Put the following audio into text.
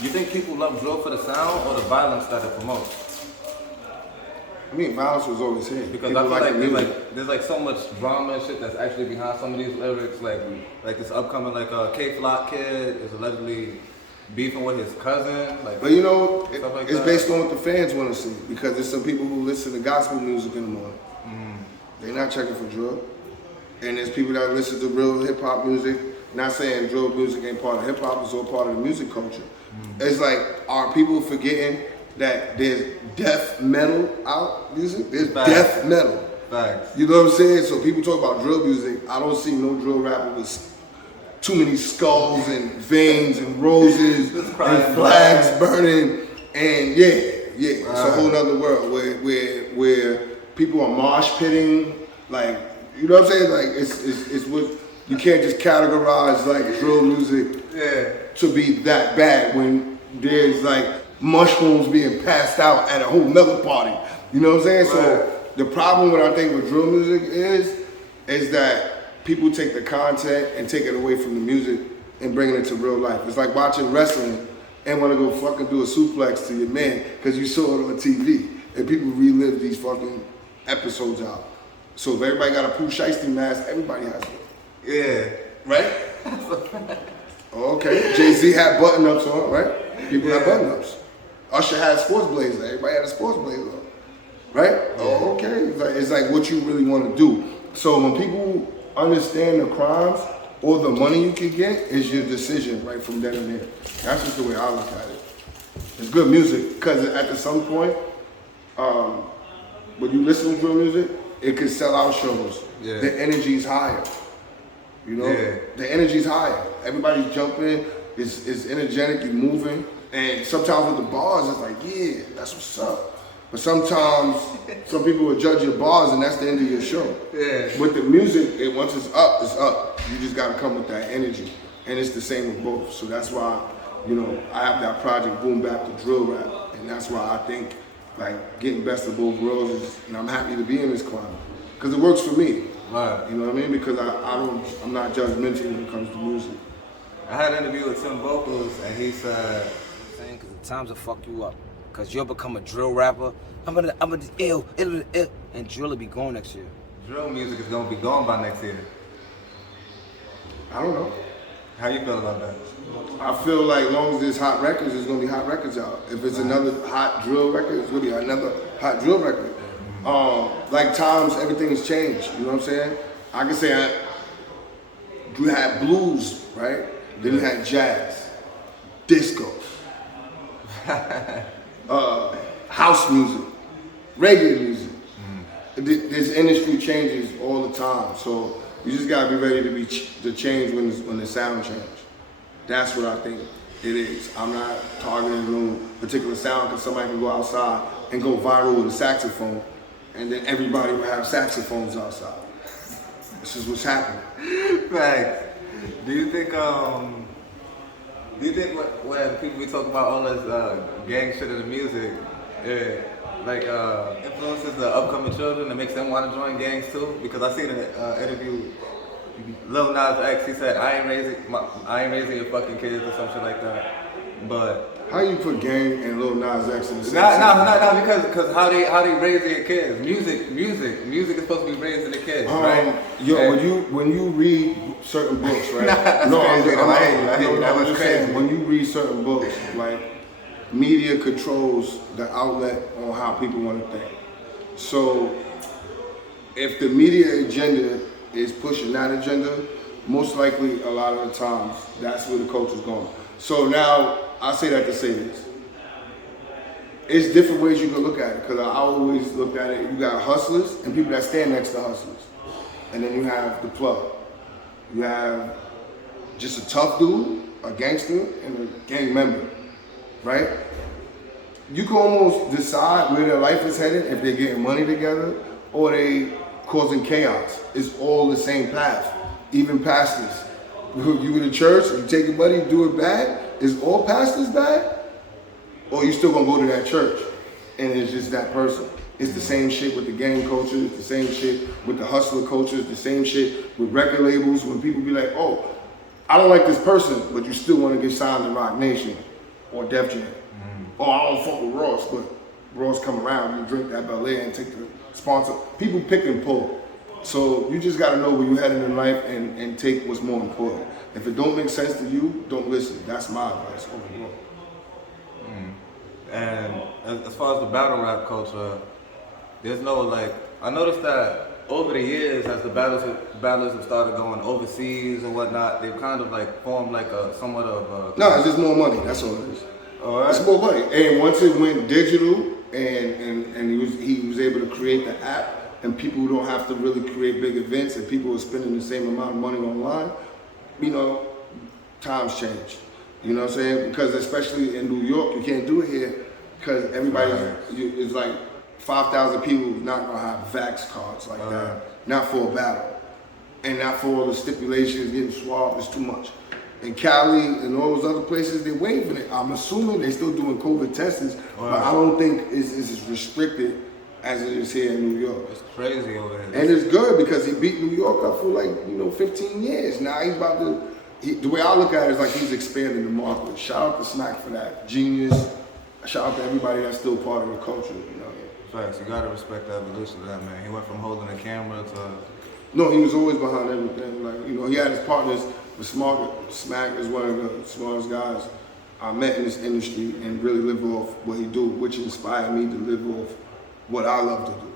You think people love drill for the sound or the violence that it promotes? I mean, violence was always here. Because I feel like there's like so much drama and shit that's actually behind some of these lyrics. Like this upcoming K-Flock kid is allegedly beefing with his cousin. Like, but you know, it's that. based on what the fans want to see. Because there's some people who listen to gospel music in the morning. They're not checking for drill. And there's people that listen to real hip hop music. Not saying drill music ain't part of hip hop, it's all part of the music culture. It's like, are people forgetting that there's death metal out music? There's death metal. Facts. You know what I'm saying? So people talk about drill music. I don't see no drill rapper with too many skulls and veins and roses and flags burning. And it's a whole nother world where people are mosh pitting. Like, you know what I'm saying? Like, it's what you can't just categorize like drill music to be that bad when there's like mushrooms being passed out at a whole nother party. You know what I'm saying? Right. So the problem I think with drill music is that people take the content and take it away from the music and bringing it to real life. It's like watching wrestling and want to go fucking do a suplex to your man because you saw it on TV. And people relive these fucking episodes out. So if everybody got a Pooh Shiesty mask, everybody has one. Yeah. Right? Okay. Jay-Z had button-ups on, right? People had button-ups. Usher had sports blazer. Everybody had a sports blazer on. Right? Yeah. Oh, okay. It's like what you really want to do. So when people understand the crimes or the money you can get, is your decision right from then and there. That's just the way I look at it. It's good music because at some point, when you listen to drill music, it can sell out shows. Yeah. The energy's higher. You know, the energy's higher. Everybody's jumping. It's energetic. You're moving. And sometimes with the bars, it's like, yeah, that's what's up. But sometimes some people will judge your bars, and that's the end of your show. Yeah. With the music, once it's up, it's up. You just gotta come with that energy, and it's the same with both. So that's why, you know, I have that project Boom Bap to Drill Rap, and that's why I think like getting best of both worlds is, and I'm happy to be in this climate because it works for me. Right. You know what I mean? Because I'm not judgmental when it comes to music. I had an interview with Tim Vocals, and he said, "Saying because the times will fuck you up, because you'll become a drill rapper. I'm gonna ill, and drill will be gone next year. Drill music is gonna be gone by next year. I don't know. How you feel about that? I feel like as long as there's hot records, there's gonna be hot records out. If it's another hot drill record, it's gonna be another hot drill record. Like times, everything's changed. You know what I'm saying? I can say you had blues, right? Then you had jazz, disco, house music, reggae music. This industry changes all the time, so you just gotta be ready to change when the sound change. That's what I think it is. I'm not targeting no particular sound because somebody can go outside and go viral with a saxophone, and then everybody will have saxophones outside. This is what's happening. Right. Do you think when people be talking about all this gang shit in the music, influences the upcoming children and makes them want to join gangs too? Because I seen an interview, Lil Nas X, he said, I ain't raising your fucking kids or some shit like that. But how you put gang and Lil Nas X in the same? No, because how they raise their kids? Music is supposed to be raising the kids, right? When you read certain books, right? I'm just saying, when you read certain books, like media controls the outlet on how people want to think. So if the media agenda is pushing that agenda, most likely a lot of the times that's where the culture's going. So now I say that to say this. It's different ways you can look at it, because I always look at it, you got hustlers and people that stand next to hustlers. And then you have the plug. You have just a tough dude, a gangster, and a gang member, right? You can almost decide where their life is headed if they're getting money together or they causing chaos. It's all the same path, even pastors. You in the church, you take your money, do it bad, is all pastors bad? Or you still gonna go to that church and it's just that person? It's the same shit with the gang culture, it's the same shit with the hustler culture, it's the same shit with record labels when people be like, oh, I don't like this person, but you still want to get signed to Rock Nation or Def Jam. Or I don't fuck with Ross, but Ross come around, you drink that Bel Air and take the sponsor. People pick and pull. So you just gotta know where you're heading in life and take what's more important. If it don't make sense to you, don't listen. That's my advice overall. And as far as the battle rap culture, there's no like, I noticed that over the years, as the battlers have started going overseas and whatnot, they've kind of like formed like a somewhat of a... No, it's just more money. That's all it is. All right. It's more money. And once it went digital, and he was able to create the app, and people don't have to really create big events, and people are spending the same amount of money online. You know, times change. You know what I'm saying? Because especially in New York, you can't do it here because everybody is like 5,000 people not gonna have vax cards like that. Not for a battle, and not for all the stipulations getting swabbed. It's too much. In Cali and all those other places, they're waiving it. I'm assuming they're still doing COVID tests, but I don't think it's as restricted as it is here in New York. It's crazy over here. And it's good because he beat New York up for like 15 years. Now he's about to. The way I look at it is like he's expanding the market. Shout out to Snack for that. Genius. Shout out to everybody that's still part of the culture. You know. Facts. You gotta respect the evolution of that man. He went from holding a camera to. No, he was always behind everything. Like he had his partners. Smack is one of the smartest guys I met in this industry and really live off what he do, which inspired me to live off what I love to do.